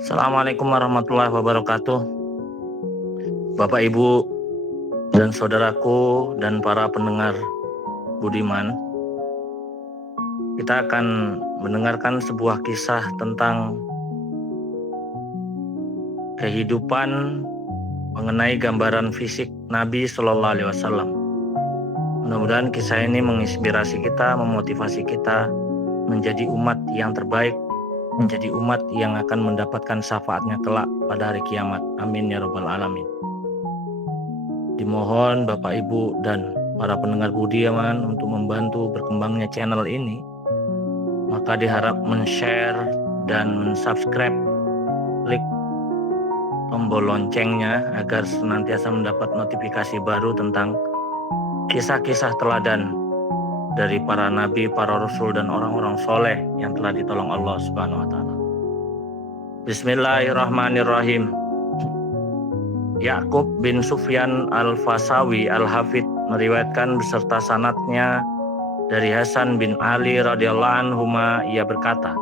Assalamualaikum warahmatullahi wabarakatuh. Bapak, Ibu, dan saudaraku dan para pendengar budiman, kita akan mendengarkan sebuah kisah tentang kehidupan mengenai gambaran fisik Nabi Shallallahu Alaihi Wasallam. Mudah-mudahan kisah ini menginspirasi kita, memotivasi kita menjadi umat yang terbaik, menjadi umat yang akan mendapatkan syafaatnya kelak pada hari kiamat. Amin ya rabbal alamin. Dimohon Bapak, Ibu, dan para pendengar budiman untuk membantu berkembangnya channel ini. Maka diharap men-share dan men-subscribe, klik tombol loncengnya agar senantiasa mendapat notifikasi baru tentang kisah-kisah teladan dari para nabi, para rasul, dan orang-orang soleh yang telah ditolong Allah Subhanahu wa Ta'ala. Bismillahirrahmanirrahim. Ya'qub bin Sufyan al-Fasawi al-Hafid meriwayatkan beserta sanadnya dari Hasan bin Ali radhiyallahu anhuma, ia berkata,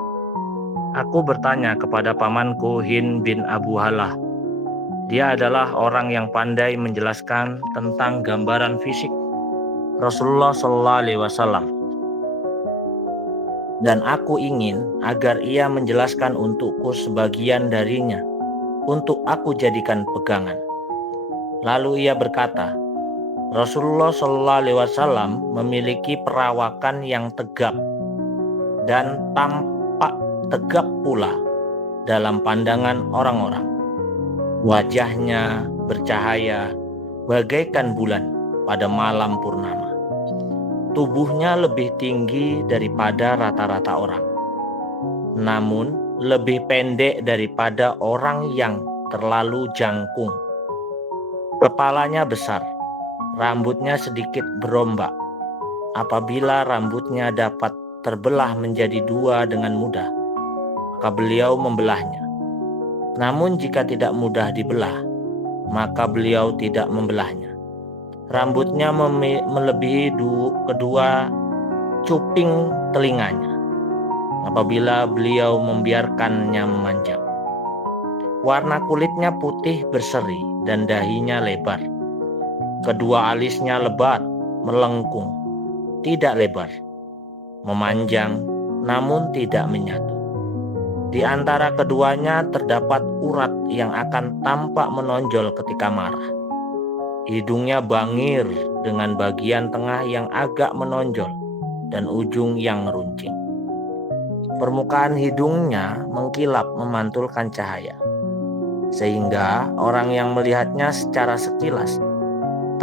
"Aku bertanya kepada pamanku Hind bin Abu Halah. Dia adalah orang yang pandai menjelaskan tentang gambaran fisik Rasulullah Sallallahu Alaihi Wasallam. Dan aku ingin agar ia menjelaskan untukku sebagian darinya untuk aku jadikan pegangan." Lalu ia berkata, Rasulullah Sallallahu Alaihi Wasallam memiliki perawakan yang tegap dan tampak tegap pula dalam pandangan orang-orang. Wajahnya bercahaya bagaikan bulan pada malam purnama. Tubuhnya lebih tinggi daripada rata-rata orang, namun lebih pendek daripada orang yang terlalu jangkung. Kepalanya besar, rambutnya sedikit berombak. Apabila rambutnya dapat terbelah menjadi dua dengan mudah, maka beliau membelahnya. Namun jika tidak mudah dibelah, maka beliau tidak membelahnya. Rambutnya melebihi kedua cuping telinganya apabila beliau membiarkannya memanjang. Warna kulitnya putih berseri dan dahinya lebar. Kedua alisnya lebat, melengkung, tidak lebar, memanjang, namun tidak menyatu. Di antara keduanya terdapat urat yang akan tampak menonjol ketika marah. Hidungnya bangir dengan bagian tengah yang agak menonjol dan ujung yang meruncing. Permukaan hidungnya mengkilap memantulkan cahaya, sehingga orang yang melihatnya secara sekilas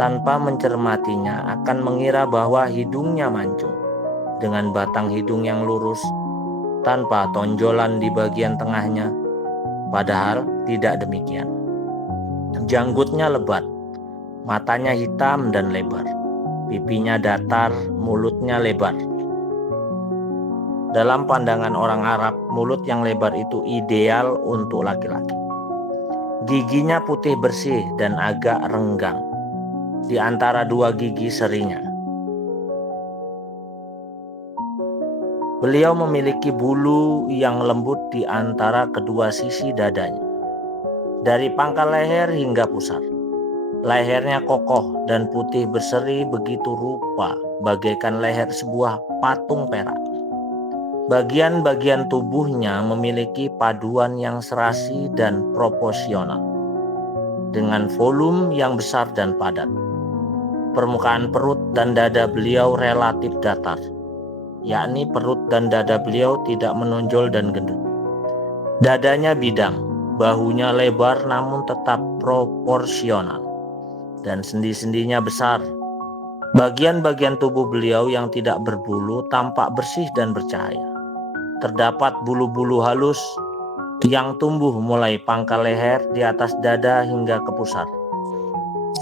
tanpa mencermatinya akan mengira bahwa hidungnya mancung dengan batang hidung yang lurus tanpa tonjolan di bagian tengahnya, padahal tidak demikian. Janggutnya lebat, matanya hitam dan lebar, pipinya datar, mulutnya lebar. Dalam pandangan orang Arab, mulut yang lebar itu ideal untuk laki-laki. Giginya putih bersih dan agak renggang di antara dua gigi serinya. Beliau memiliki bulu yang lembut di antara kedua sisi dadanya, dari pangkal leher hingga pusar. Lehernya kokoh dan putih berseri begitu rupa bagaikan leher sebuah patung perak. Bagian-bagian tubuhnya memiliki paduan yang serasi dan proporsional, dengan volume yang besar dan padat. Permukaan perut dan dada beliau relatif datar, yakni perut dan dada beliau tidak menonjol dan gendut. Dadanya bidang, bahunya lebar namun tetap proporsional, dan sendi-sendinya besar. Bagian-bagian tubuh beliau yang tidak berbulu tampak bersih dan bercahaya. Terdapat bulu-bulu halus yang tumbuh mulai pangkal leher di atas dada hingga ke pusar.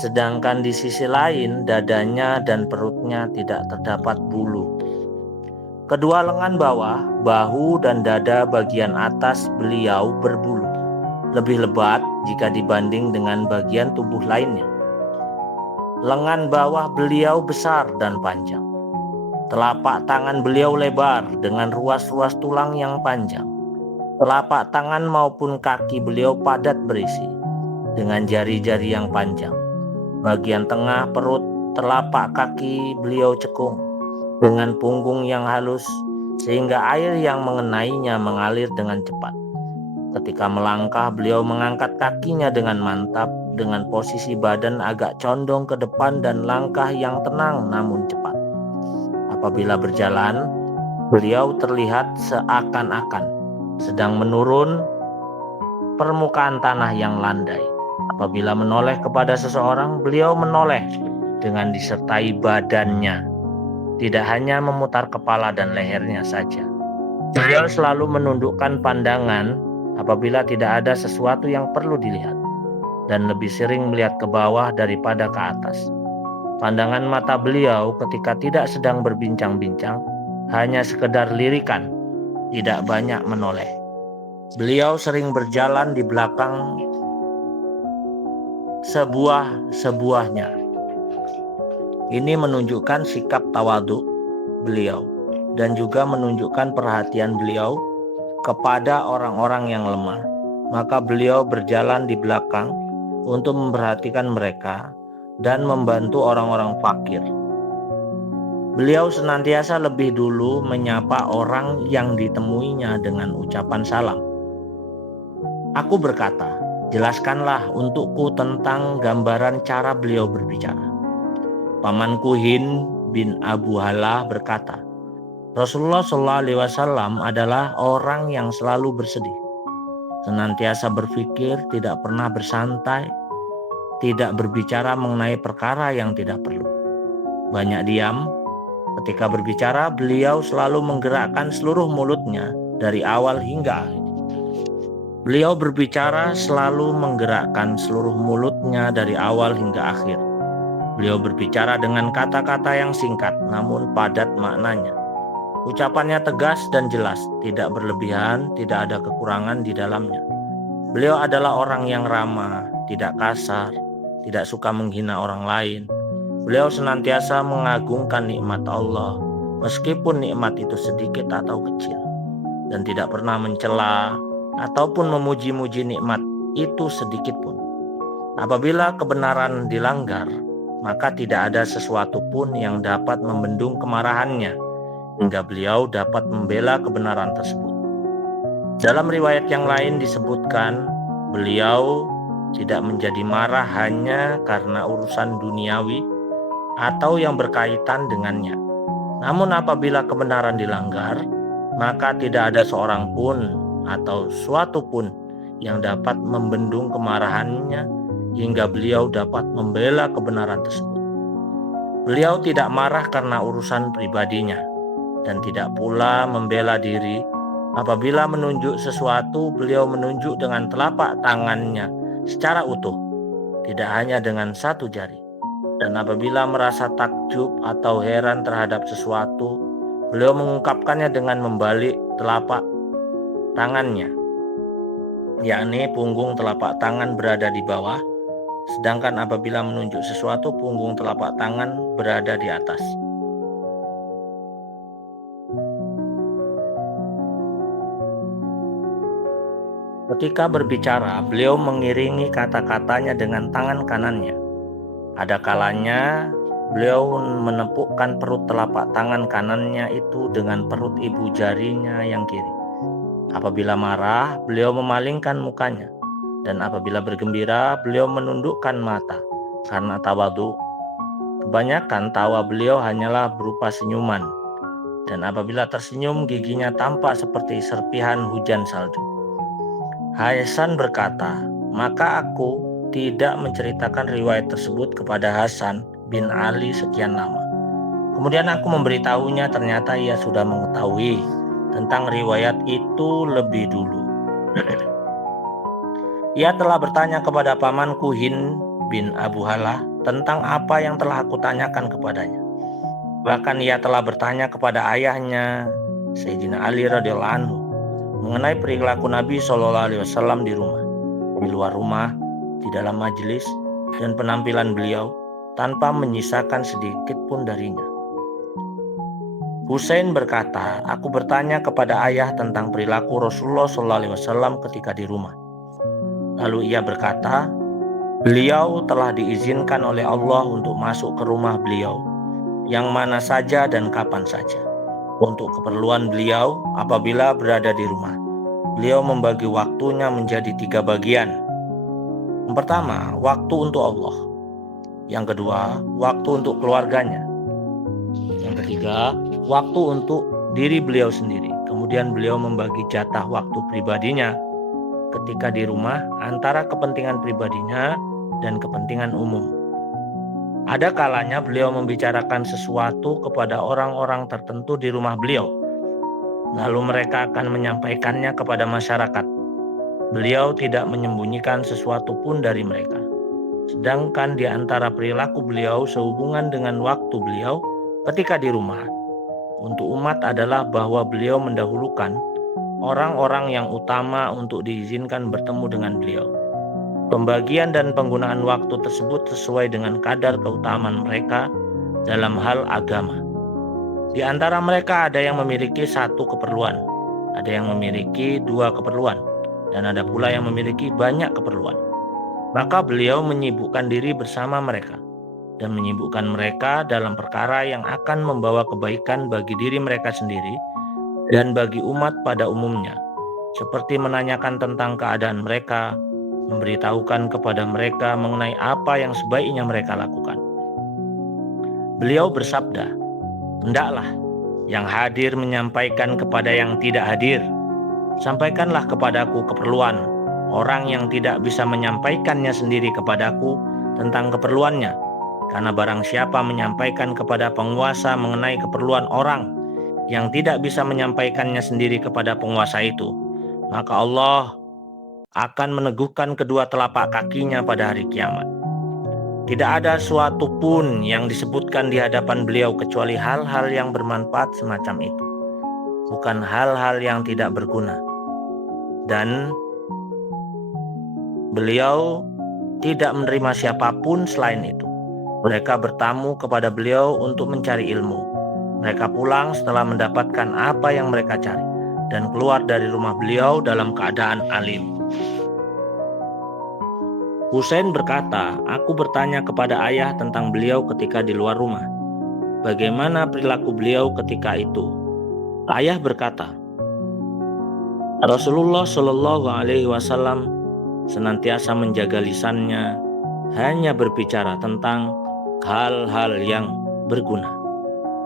Sedangkan di sisi lain dadanya dan perutnya tidak terdapat bulu. Kedua lengan bawah, bahu dan dada bagian atas beliau berbulu, lebih lebat jika dibanding dengan bagian tubuh lainnya. Lengan bawah beliau besar dan panjang. Telapak tangan beliau lebar dengan ruas-ruas tulang yang panjang. Telapak tangan maupun kaki beliau padat berisi dengan jari-jari yang panjang. Bagian tengah perut telapak kaki beliau cekung dengan punggung yang halus sehingga air yang mengenainya mengalir dengan cepat. Ketika melangkah, beliau mengangkat kakinya dengan mantap dengan posisi badan agak condong ke depan dan langkah yang tenang namun cepat. Apabila berjalan, beliau terlihat seakan-akan sedang menurun permukaan tanah yang landai. Apabila menoleh kepada seseorang, beliau menoleh dengan disertai badannya, tidak hanya memutar kepala dan lehernya saja. Beliau selalu menundukkan pandangan apabila tidak ada sesuatu yang perlu dilihat, dan lebih sering melihat ke bawah daripada ke atas. Pandangan mata beliau ketika tidak sedang berbincang-bincang hanya sekedar lirikan, tidak banyak menoleh. Beliau sering berjalan di belakang sebuah-sebuahnya. Ini menunjukkan sikap tawadhu beliau dan juga menunjukkan perhatian beliau kepada orang-orang yang lemah. Maka beliau berjalan di belakang untuk memperhatikan mereka dan membantu orang-orang fakir. Beliau senantiasa lebih dulu menyapa orang yang ditemuinya dengan ucapan salam. Aku berkata, jelaskanlah untukku tentang gambaran cara beliau berbicara. Pamanku Hind bin Abu Halah berkata, Rasulullah SAW adalah orang yang selalu bersedih, senantiasa berpikir, tidak pernah bersantai, tidak berbicara mengenai perkara yang tidak perlu. Banyak diam. Ketika berbicara, beliau selalu menggerakkan seluruh mulutnya dari awal hingga akhir. Beliau berbicara selalu menggerakkan seluruh mulutnya dari awal hingga akhir. Beliau berbicara dengan kata-kata yang singkat namun padat maknanya. Ucapannya tegas dan jelas, tidak berlebihan, tidak ada kekurangan di dalamnya. Beliau adalah orang yang ramah, tidak kasar, tidak suka menghina orang lain. Beliau senantiasa mengagungkan nikmat Allah, meskipun nikmat itu sedikit atau kecil, dan tidak pernah mencela ataupun memuji-muji nikmat itu sedikit pun. Apabila kebenaran dilanggar, maka tidak ada sesuatu pun yang dapat membendung kemarahannya, hingga beliau dapat membela kebenaran tersebut. Dalam riwayat yang lain disebutkan, beliau tidak menjadi marah hanya karena urusan duniawi atau yang berkaitan dengannya. Namun apabila kebenaran dilanggar, maka tidak ada seorang pun atau suatu pun yang dapat membendung kemarahannya hingga beliau dapat membela kebenaran tersebut. Beliau tidak marah karena urusan pribadinya dan tidak pula membela diri. Apabila menunjuk sesuatu, beliau menunjuk dengan telapak tangannya secara utuh, tidak hanya dengan satu jari. Dan apabila merasa takjub atau heran terhadap sesuatu, beliau mengungkapkannya dengan membalik telapak tangannya, yakni punggung telapak tangan berada di bawah, sedangkan apabila menunjuk sesuatu, punggung telapak tangan berada di atas. Ketika berbicara, beliau mengiringi kata-katanya dengan tangan kanannya. Ada kalanya beliau menepukkan perut telapak tangan kanannya itu dengan perut ibu jarinya yang kiri. Apabila marah, beliau memalingkan mukanya, dan apabila bergembira, beliau menundukkan mata karena tawadhu. Kebanyakan tawa beliau hanyalah berupa senyuman, dan apabila tersenyum, giginya tampak seperti serpihan hujan salju. Hasan berkata, maka aku tidak menceritakan riwayat tersebut kepada Hasan bin Ali sekian lama. Kemudian aku memberitahunya, ternyata ia sudah mengetahui tentang riwayat itu lebih dulu. Ia telah bertanya kepada pamanku Hind bin Abu Halah tentang apa yang telah aku tanyakan kepadanya. Bahkan ia telah bertanya kepada ayahnya Sayyidina Ali radhiyallahu anhu mengenai perilaku Nabi SAW di rumah, di luar rumah, di dalam majelis, dan penampilan beliau tanpa menyisakan sedikit pun darinya. Husain berkata, aku bertanya kepada ayah tentang perilaku Rasulullah SAW ketika di rumah. Lalu ia berkata, beliau telah diizinkan oleh Allah untuk masuk ke rumah beliau, yang mana saja dan kapan saja. Untuk keperluan beliau apabila berada di rumah, beliau membagi waktunya menjadi 3 bagian. Yang pertama, waktu untuk Allah. Yang kedua, waktu untuk keluarganya. Yang ketiga, waktu untuk diri beliau sendiri. Kemudian beliau membagi jatah waktu pribadinya ketika di rumah antara kepentingan pribadinya dan kepentingan umum. Ada kalanya beliau membicarakan sesuatu kepada orang-orang tertentu di rumah beliau, lalu mereka akan menyampaikannya kepada masyarakat. Beliau tidak menyembunyikan sesuatu pun dari mereka. Sedangkan di antara perilaku beliau sehubungan dengan waktu beliau ketika di rumah untuk umat adalah bahwa beliau mendahulukan orang-orang yang utama untuk diizinkan bertemu dengan beliau. Pembagian dan penggunaan waktu tersebut sesuai dengan kadar keutamaan mereka dalam hal agama. Di antara mereka ada yang memiliki 1 keperluan, ada yang memiliki 2 keperluan, dan ada pula yang memiliki banyak keperluan. Maka beliau menyibukkan diri bersama mereka dan menyibukkan mereka dalam perkara yang akan membawa kebaikan bagi diri mereka sendiri dan bagi umat pada umumnya, seperti menanyakan tentang keadaan mereka, memberitahukan kepada mereka mengenai apa yang sebaiknya mereka lakukan. Beliau bersabda, hendaklah yang hadir menyampaikan kepada yang tidak hadir. Sampaikanlah kepadaku keperluan orang yang tidak bisa menyampaikannya sendiri kepadaku tentang keperluannya. Karena barang siapa menyampaikan kepada penguasa mengenai keperluan orang yang tidak bisa menyampaikannya sendiri kepada penguasa itu, maka Allah akan meneguhkan kedua telapak kakinya pada hari kiamat. Tidak ada suatu pun yang disebutkan di hadapan beliau kecuali hal-hal yang bermanfaat semacam itu, bukan hal-hal yang tidak berguna. Dan beliau tidak menerima siapapun selain itu. Mereka bertamu kepada beliau untuk mencari ilmu. Mereka pulang setelah mendapatkan apa yang mereka cari dan keluar dari rumah beliau dalam keadaan alim. Husain berkata, aku bertanya kepada ayah tentang beliau ketika di luar rumah. Bagaimana perilaku beliau ketika itu? Ayah berkata, Rasulullah Shallallahu Alaihi Wasallam senantiasa menjaga lisannya, hanya berbicara tentang hal-hal yang berguna.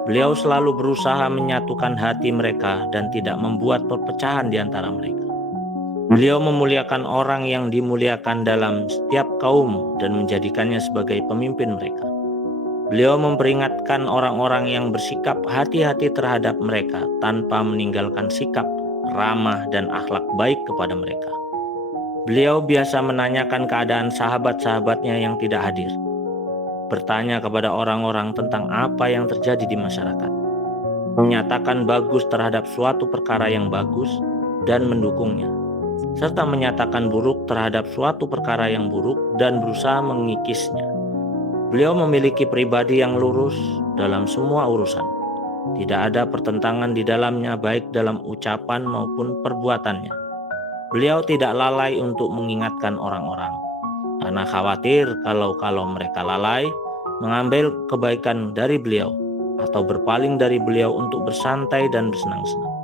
Beliau selalu berusaha menyatukan hati mereka dan tidak membuat perpecahan di antara mereka. Beliau memuliakan orang yang dimuliakan dalam setiap kaum dan menjadikannya sebagai pemimpin mereka. Beliau memperingatkan orang-orang yang bersikap hati-hati terhadap mereka tanpa meninggalkan sikap ramah dan akhlak baik kepada mereka. Beliau biasa menanyakan keadaan sahabat-sahabatnya yang tidak hadir, bertanya kepada orang-orang tentang apa yang terjadi di masyarakat, menyatakan bagus terhadap suatu perkara yang bagus dan mendukungnya, serta menyatakan buruk terhadap suatu perkara yang buruk dan berusaha mengikisnya. Beliau memiliki pribadi yang lurus dalam semua urusan. Tidak ada pertentangan di dalamnya baik dalam ucapan maupun perbuatannya. Beliau tidak lalai untuk mengingatkan orang-orang, karena khawatir kalau mereka lalai mengambil kebaikan dari beliau atau berpaling dari beliau untuk bersantai dan bersenang-senang.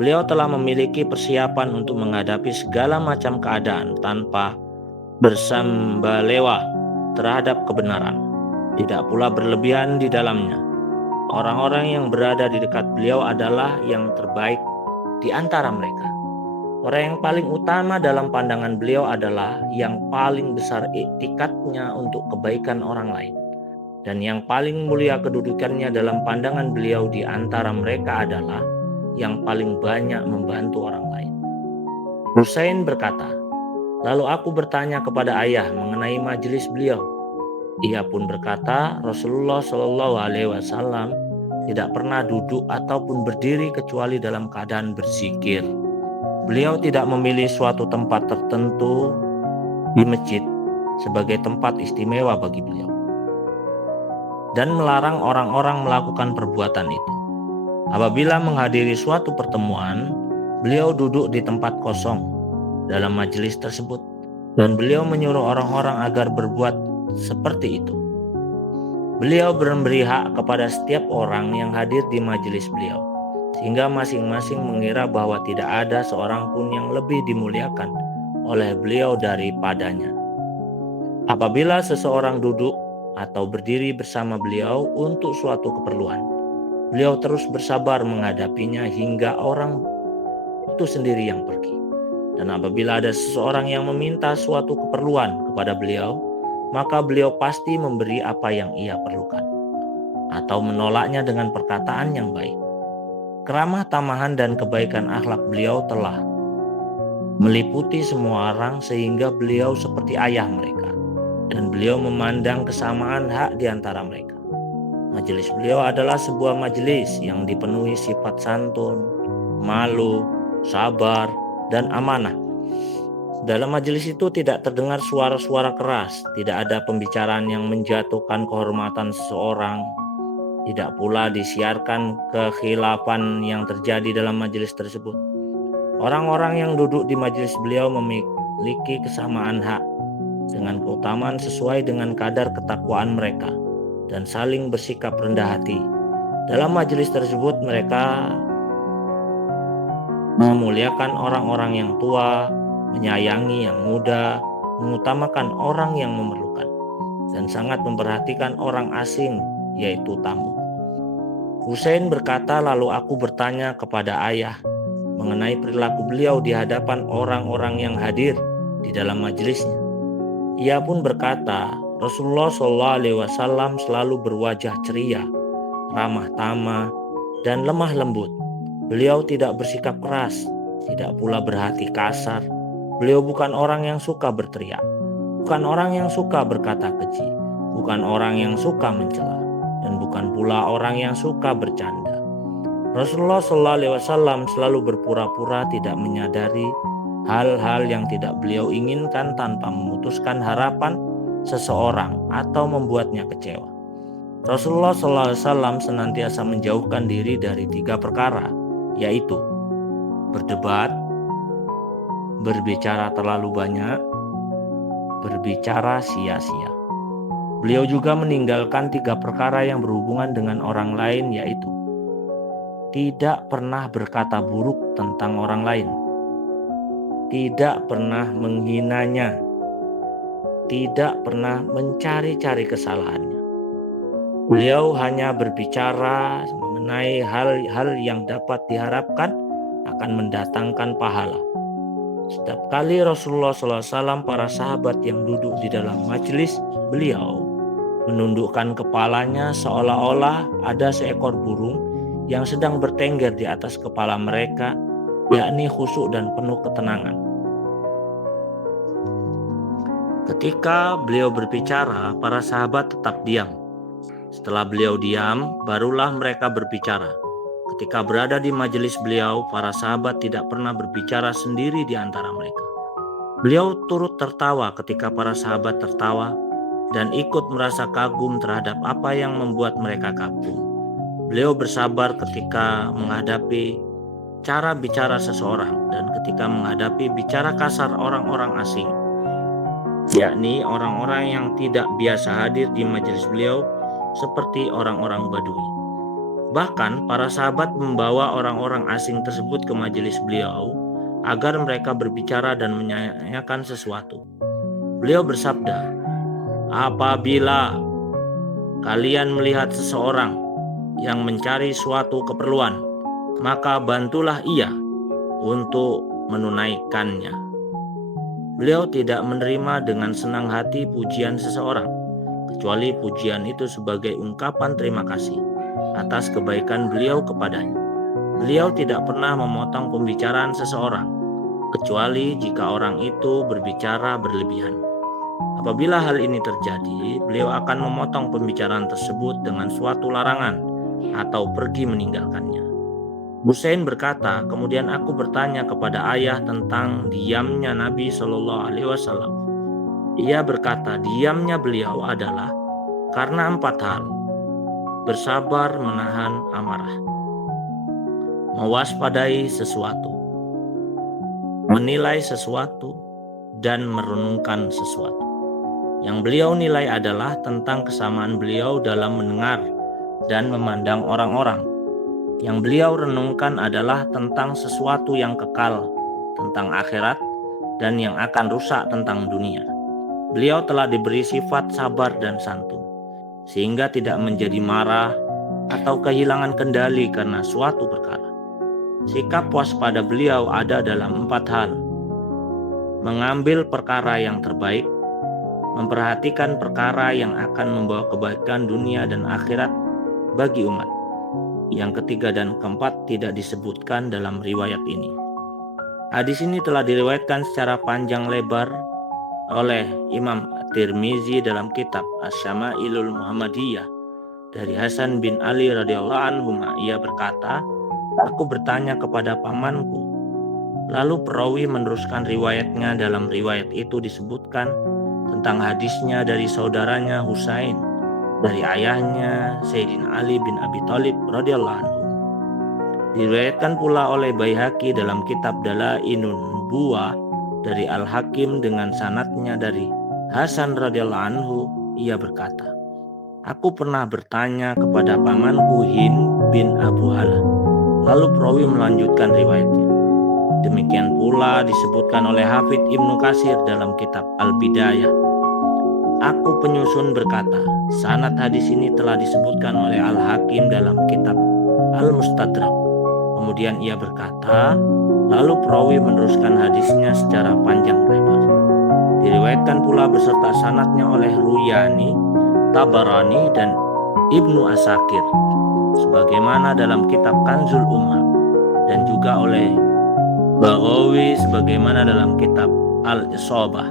Beliau telah memiliki persiapan untuk menghadapi segala macam keadaan tanpa bersambalewa terhadap kebenaran, tidak pula berlebihan di dalamnya. Orang-orang yang berada di dekat beliau adalah yang terbaik di antara mereka. Orang yang paling utama dalam pandangan beliau adalah yang paling besar iktikadnya untuk kebaikan orang lain. Dan yang paling mulia kedudukannya dalam pandangan beliau di antara mereka adalah yang paling banyak membantu orang lain. Husain berkata, lalu aku bertanya kepada ayah mengenai majelis beliau. Ia pun berkata, Rasulullah Shallallahu Alaihi Wasallam tidak pernah duduk ataupun berdiri kecuali dalam keadaan berzikir. Beliau tidak memilih suatu tempat tertentu di masjid sebagai tempat istimewa bagi beliau dan melarang orang-orang melakukan perbuatan itu. Apabila menghadiri suatu pertemuan, beliau duduk di tempat kosong dalam majelis tersebut, dan beliau menyuruh orang-orang agar berbuat seperti itu. Beliau memberi hak kepada setiap orang yang hadir di majelis beliau, sehingga masing-masing mengira bahwa tidak ada seorang pun yang lebih dimuliakan oleh beliau daripadanya. Apabila seseorang duduk atau berdiri bersama beliau untuk suatu keperluan, beliau terus bersabar menghadapinya hingga orang itu sendiri yang pergi. Dan apabila ada seseorang yang meminta suatu keperluan kepada beliau, maka beliau pasti memberi apa yang ia perlukan, atau menolaknya dengan perkataan yang baik. Keramah tamahan dan kebaikan akhlak beliau telah meliputi semua orang sehingga beliau seperti ayah mereka, dan beliau memandang kesamaan hak di antara mereka. Majelis beliau adalah sebuah majelis yang dipenuhi sifat santun, malu, sabar, dan amanah. Dalam majelis itu tidak terdengar suara-suara keras, tidak ada pembicaraan yang menjatuhkan kehormatan seseorang, tidak pula disiarkan kekhilafan yang terjadi dalam majelis tersebut. Orang-orang yang duduk di majelis beliau memiliki kesamaan hak dengan keutamaan sesuai dengan kadar ketakwaan mereka dan saling bersikap rendah hati. Dalam majelis tersebut mereka memuliakan orang-orang yang tua, menyayangi yang muda, mengutamakan orang yang memerlukan, dan sangat memperhatikan orang asing, yaitu tamu. Husain berkata, lalu aku bertanya kepada ayah mengenai perilaku beliau di hadapan orang-orang yang hadir di dalam majelisnya. Ia pun berkata, Rasulullah SAW selalu berwajah ceria, ramah tamah, dan lemah lembut. Beliau tidak bersikap keras, tidak pula berhati kasar. Beliau bukan orang yang suka berteriak, bukan orang yang suka berkata keji, bukan orang yang suka mencela, dan bukan pula orang yang suka bercanda. Rasulullah SAW selalu berpura-pura tidak menyadari hal-hal yang tidak beliau inginkan tanpa memutuskan harapan seseorang atau membuatnya kecewa. Rasulullah SAW senantiasa menjauhkan diri dari 3 perkara, yaitu berdebat, berbicara terlalu banyak, berbicara sia-sia. Beliau juga meninggalkan 3 perkara yang berhubungan dengan orang lain, yaitu tidak pernah berkata buruk tentang orang lain, tidak pernah menghinanya, tidak pernah mencari-cari kesalahannya. Beliau hanya berbicara mengenai hal-hal yang dapat diharapkan akan mendatangkan pahala. Setiap kali Rasulullah SAW, para sahabat yang duduk di dalam majelis beliau menundukkan kepalanya seolah-olah ada seekor burung yang sedang bertengger di atas kepala mereka, yakni khusyuk dan penuh ketenangan. Ketika beliau berbicara, para sahabat tetap diam. Setelah beliau diam, barulah mereka berbicara. Ketika berada di majelis beliau, para sahabat tidak pernah berbicara sendiri di antara mereka. Beliau turut tertawa ketika para sahabat tertawa dan ikut merasa kagum terhadap apa yang membuat mereka kagum. Beliau bersabar ketika menghadapi cara bicara seseorang dan ketika menghadapi bicara kasar orang-orang asing, yakni orang-orang yang tidak biasa hadir di majelis beliau seperti orang-orang Badui. Bahkan para sahabat membawa orang-orang asing tersebut ke majelis beliau agar mereka berbicara dan menanyakan sesuatu. Beliau bersabda, apabila kalian melihat seseorang yang mencari suatu keperluan, maka bantulah ia untuk menunaikannya. Beliau tidak menerima dengan senang hati pujian seseorang, kecuali pujian itu sebagai ungkapan terima kasih atas kebaikan beliau kepadanya. Beliau tidak pernah memotong pembicaraan seseorang, kecuali jika orang itu berbicara berlebihan. Apabila hal ini terjadi, beliau akan memotong pembicaraan tersebut dengan suatu larangan atau pergi meninggalkannya. Husain berkata, kemudian aku bertanya kepada ayah tentang diamnya Nabi SAW. Ia berkata, diamnya beliau adalah karena 4 hal. Bersabar menahan amarah, mewaspadai sesuatu, menilai sesuatu, dan merenungkan sesuatu. Yang beliau nilai adalah tentang kesamaan beliau dalam mendengar dan memandang orang-orang. Yang beliau renungkan adalah tentang sesuatu yang kekal, tentang akhirat, dan yang akan rusak tentang dunia. Beliau telah diberi sifat sabar dan santun, sehingga tidak menjadi marah atau kehilangan kendali karena suatu perkara. Sikap waspada beliau ada dalam 4 hal: mengambil perkara yang terbaik, memperhatikan perkara yang akan membawa kebaikan dunia dan akhirat bagi umat. Yang ketiga dan keempat tidak disebutkan dalam riwayat ini. Hadis ini telah diriwayatkan secara panjang lebar oleh Imam Tirmizi dalam kitab Asy-Syama'ilul Muhammadiyah dari Hasan bin Ali radhiyallahu anhu. Ia berkata, "Aku bertanya kepada pamanku." Lalu perawi meneruskan riwayatnya. Dalam riwayat itu disebutkan tentang hadisnya dari saudaranya Husain, dari ayahnya Sayyidina Ali bin Abi Thalib radhiyallahu anhu. Diriwayatkan pula oleh Baihaqi dalam kitab Dalailun Nubuwah dari Al-Hakim dengan sanadnya dari Hasan radhiyallahu anhu. Ia berkata, "Aku pernah bertanya kepada pamanku Hind bin Abu Hala." Lalu perawi melanjutkan riwayatnya. Demikian pula disebutkan oleh Hafidz Ibnu Katsir dalam kitab Al-Bidayah. Aku penyusun berkata, sanad hadis ini telah disebutkan oleh Al-Hakim dalam kitab Al-Mustadrak. Kemudian ia berkata, lalu perawi meneruskan hadisnya secara panjang lebar. Diriwayatkan pula beserta sanadnya oleh Ruyani, Tabarani, dan Ibnu Asakir, sebagaimana dalam kitab Kanzul Ummal, dan juga oleh Baghawi sebagaimana dalam kitab Al-Isabah.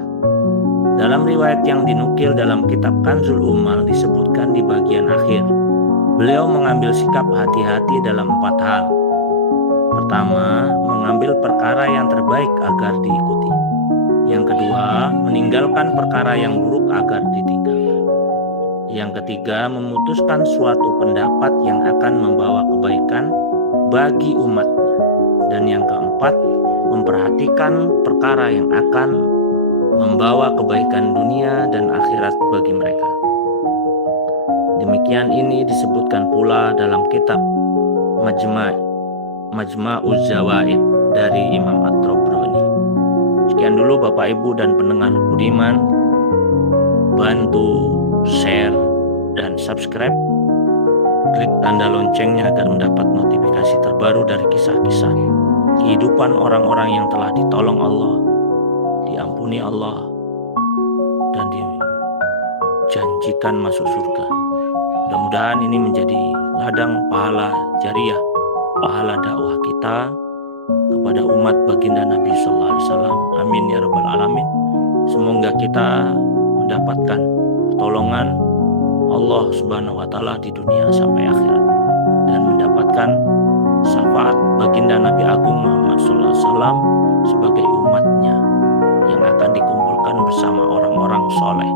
Dalam riwayat yang dinukil dalam kitab Kanzul Ummal disebutkan di bagian akhir, beliau mengambil sikap hati-hati dalam 4 hal. Pertama, mengambil perkara yang terbaik agar diikuti. Yang kedua, meninggalkan perkara yang buruk agar ditinggalkan. Yang ketiga, memutuskan suatu pendapat yang akan membawa kebaikan bagi umatnya. Dan yang keempat, memperhatikan perkara yang akan membawa kebaikan dunia dan akhirat bagi mereka. Demikian ini disebutkan pula dalam kitab Majma'uz Zawaid dari Imam At-Tabrani. Sekian dulu Bapak Ibu dan pendengar budiman. Bantu share dan subscribe. Klik tanda loncengnya agar mendapat notifikasi terbaru dari kisah-kisah kehidupan orang-orang yang telah ditolong Allah, diampuni Allah, dan dijanjikan masuk surga. Mudah-mudahan ini menjadi ladang pahala jariah, pahala dakwah kita kepada umat baginda Nabi Sallallahu Alaihi Wasallam. Amin ya Rabbal Alamin. Semoga kita mendapatkan pertolongan Allah Subhanahu wa Ta'ala di dunia sampai akhirat, dan mendapatkan syafaat baginda Nabi Agung Muhammad Sallallahu Alaihi Wasallam sebagai umatnya yang akan dikumpulkan bersama orang-orang soleh.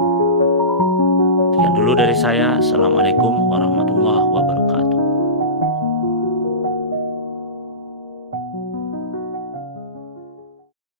Sekian dulu dari saya. Assalamualaikum warahmatullahi wabarakatuh.